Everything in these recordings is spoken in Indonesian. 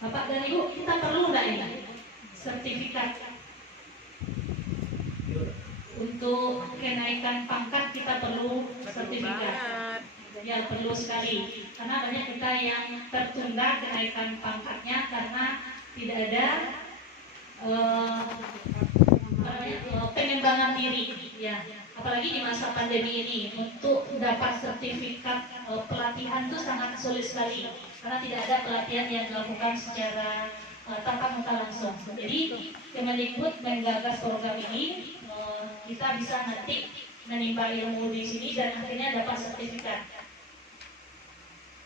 Bapak dan Ibu, kita perlu nggak ini sertifikat untuk kenaikan pangkat? Kita perlu sertifikat. Ya, perlu sekali, karena banyak kita yang tertunda kenaikan pangkatnya karena tidak ada pengembangan diri, ya. Apalagi di masa pandemi ini, untuk dapat sertifikat pelatihan itu sangat sulit sekali, karena tidak ada pelatihan yang dilakukan secara tatap muka langsung. Jadi Kemendikbud menggagas program ini, kita bisa nanti menimba ilmu di sini dan akhirnya dapat sertifikat.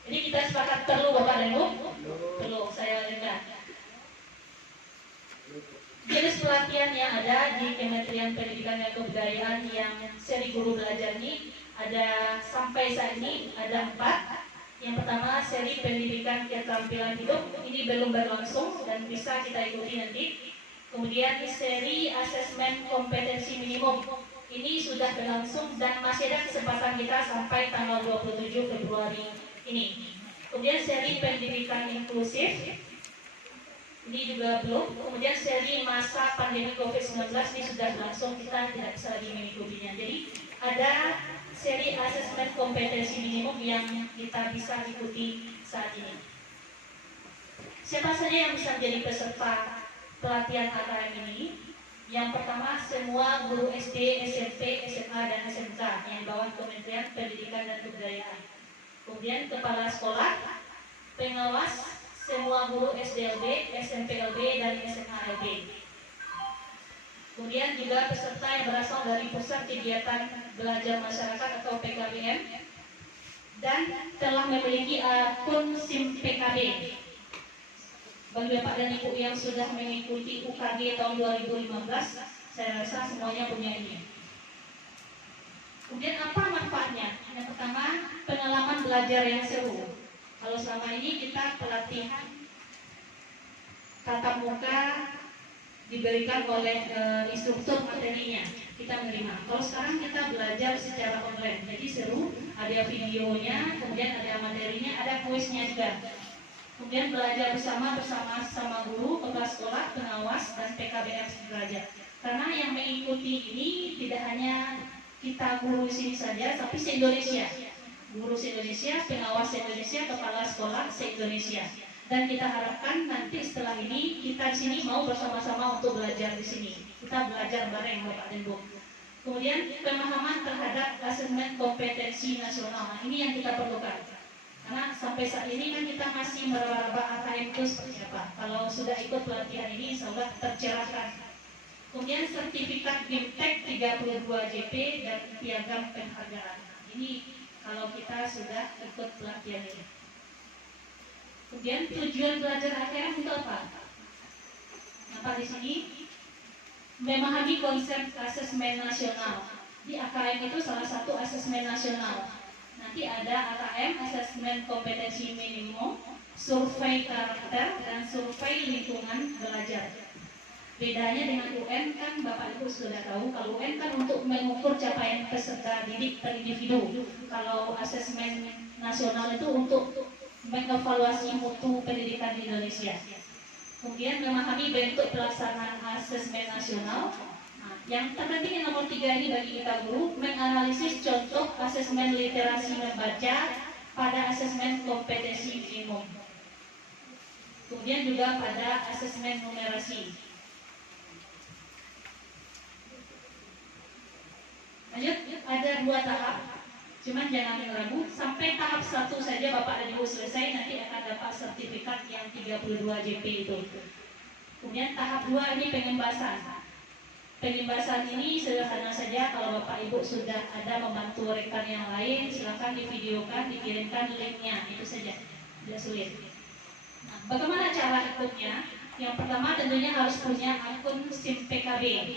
Jadi kita sepakat perlu, Bapak dan Ibu? Perlu, saya dengar. Jenis pelatihan yang ada di Kementerian Pendidikan dan Kebudayaan yang seri guru belajar ini ada sampai saat ini ada 4. Yang pertama, seri pendidikan keterampilan hidup, ini belum berlangsung dan bisa kita ikuti nanti. Kemudian seri asesmen kompetensi minimum, ini sudah berlangsung dan masih ada kesempatan kita sampai tanggal 27 Februari ini. Kemudian seri pendidikan inklusif, ini juga belum. Kemudian seri masa pandemi COVID-19 ini sudah berlangsung, kita tidak bisa lagi mengikutinya. Jadi ada seri asesmen kompetensi minimum yang kita bisa ikuti saat ini. Siapa saja yang bisa menjadi peserta pelatihan AKM ini? Yang pertama, semua guru SD, SMP, SMA, dan SMK yang di bawah Kementerian Pendidikan dan Kebudayaan. Kemudian kepala sekolah, pengawas, semua guru SDLB, SMPLB, dan SMALB. Kemudian juga peserta yang berasal dari Pusat Kegiatan Belajar Masyarakat atau PKBM dan telah memiliki akun SIM PKB. Bagi Bapak dan Ibu yang sudah mengikuti UKG tahun 2015, saya rasa semuanya punya ini. Kemudian apa manfaatnya? Yang pertama, pengalaman belajar yang seru. Kalau selama ini kita pelatihan tatap muka diberikan oleh instruktur materinya, kita menerima. Kalau sekarang kita belajar secara online, jadi seru, ada videonya, kemudian ada materinya, ada kuisnya juga. Kemudian belajar bersama sama guru, kepala sekolah, pengawas, dan PKBM sederajat. Karena yang mengikuti ini tidak hanya kita guru sini saja, tapi se-Indonesia. Guru se-Indonesia, pengawas se-Indonesia, kepala sekolah se-Indonesia. Dan kita harapkan nanti setelah ini kita di sini mau bersama-sama untuk belajar di sini. Kita belajar bareng, Bapak dan Ibu. Kemudian pemahaman terhadap asesmen kompetensi nasional. Nah, ini yang kita perlukan. Karena sampai saat ini kan kita masih meraba-raba AKM itu seperti apa. Kalau sudah ikut pelatihan ini, insya Allah tercerahkan. Kemudian sertifikat BIMTEK 32 JP dan piagam penghargaan. Ini kalau kita sudah ikut pelatihan ini. Kemudian tujuan belajar AKM itu apa? Apa di sini? Memahami konsep asesmen nasional. Di AKM itu salah satu asesmen nasional. Nanti ada AKM, asesmen kompetensi minimum, survei karakter, dan survei lingkungan belajar. Bedanya dengan UN kan Bapak Ibu sudah tahu, kalau UN kan untuk mengukur capaian peserta didik per individu. Kalau asesmen nasional itu untuk mengevaluasi mutu pendidikan di Indonesia. Kemudian memahami bentuk pelaksanaan asesmen nasional. Nah, yang terpenting yang nomor 3 ini bagi kita guru, menganalisis contoh asesmen literasi membaca pada asesmen kompetensi minimum. Kemudian juga pada asesmen numerasi. Lanjut, ada 2 tahap, cuman jangan ragu, sampai tahap 1 saja Bapak dan Ibu selesai, nanti akan dapat sertifikat yang 32 JP itu. Kemudian tahap 2 ini pengembasan. Pengembasan ini sederhana saja, kalau Bapak Ibu sudah ada membantu rekan yang lain, silakan divideokan, dikirimkan linknya, itu saja, tidak sulit. Nah, bagaimana cara ikutnya? Yang pertama tentunya harus punya akun SIM PKB.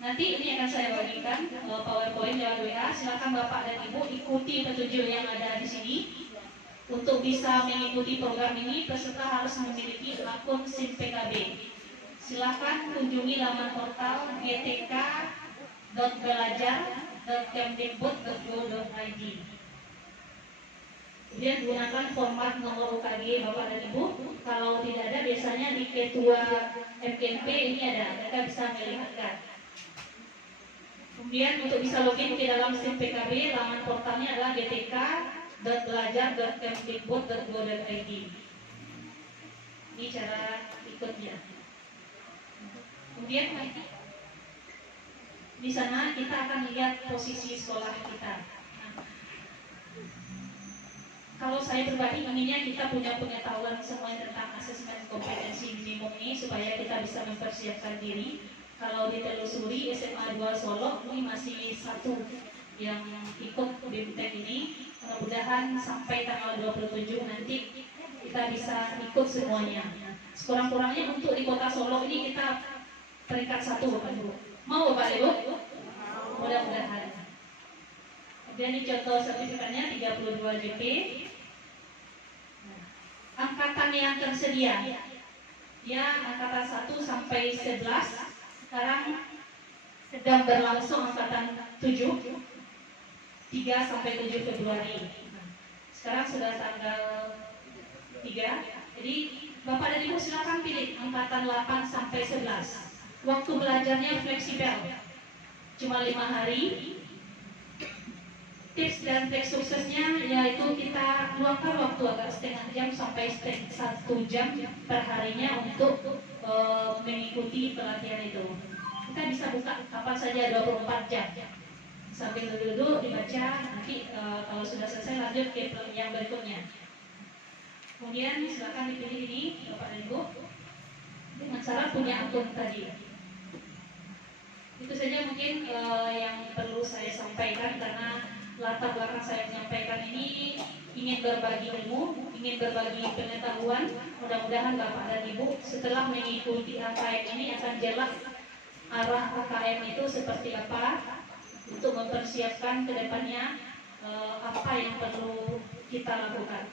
Nanti ini akan saya bagikan PowerPoint lewat WA. Silakan Bapak dan Ibu ikuti petunjuk yang ada di sini. Untuk bisa mengikuti program ini, peserta harus memiliki akun SIM PKB. Silakan kunjungi laman portal gtk.belajar.kemdikbud.go.id. Kemudian gunakan format nomor UKG Bapak dan Ibu. Kalau tidak ada, biasanya di ketua FKMP ini ada, mereka bisa melihatkan. Kemudian untuk bisa login ke dalam SIM PKB, laman portalnya adalah gtk.belajar.kemdikbud.go.id. Ini cara ikutnya. Kemudian di sana kita akan lihat posisi sekolah kita. Kalau saya pribadi inginnya kita punya pengetahuan semua tentang asesmen kompetensi minimum ini supaya kita bisa mempersiapkan diri. Kalau ditelusuri SMA 2 Solo ini masih satu yang ikut BMTEK ini. Mudah-mudahan sampai tanggal 27 nanti kita bisa ikut semuanya. Sekurang-kurangnya untuk di kota Solo ini kita peringkat 1 Bapak Ibu. Mau Bapak Ibu? Mudah-mudahan. Kemudian ini contoh sertifikatnya 32 JP. Angkatan yang tersedia, ya angkatan 1 sampai 11. Sekarang sedang berlangsung angkatan 7, 3 sampai 7 Februari. Sekarang sudah tanggal 3. Jadi Bapak dan Ibu silakan pilih angkatan 8 sampai 11. Waktu belajarnya fleksibel, cuma 5 hari. Tips dan trik suksesnya yaitu kita luangkan waktu agak setengah jam sampai 1 jam per harinya untuk mengikuti pelatihan itu. Kita bisa buka kapan saja 24 jam. Sambil duduk dibaca, nanti kalau sudah selesai lanjut ke yang berikutnya. Kemudian silakan dipilih ini Bapak dan Ibu dengan syarat punya akun tadi. Itu saja mungkin yang perlu saya sampaikan, karena latar belakang saya menyampaikan ini ingin berbagi ilmu, ingin berbagi pengetahuan. Mudah-mudahan Bapak dan Ibu setelah mengikuti AKM ini akan jelas arah AKM itu seperti apa, untuk mempersiapkan ke depannya apa yang perlu kita lakukan.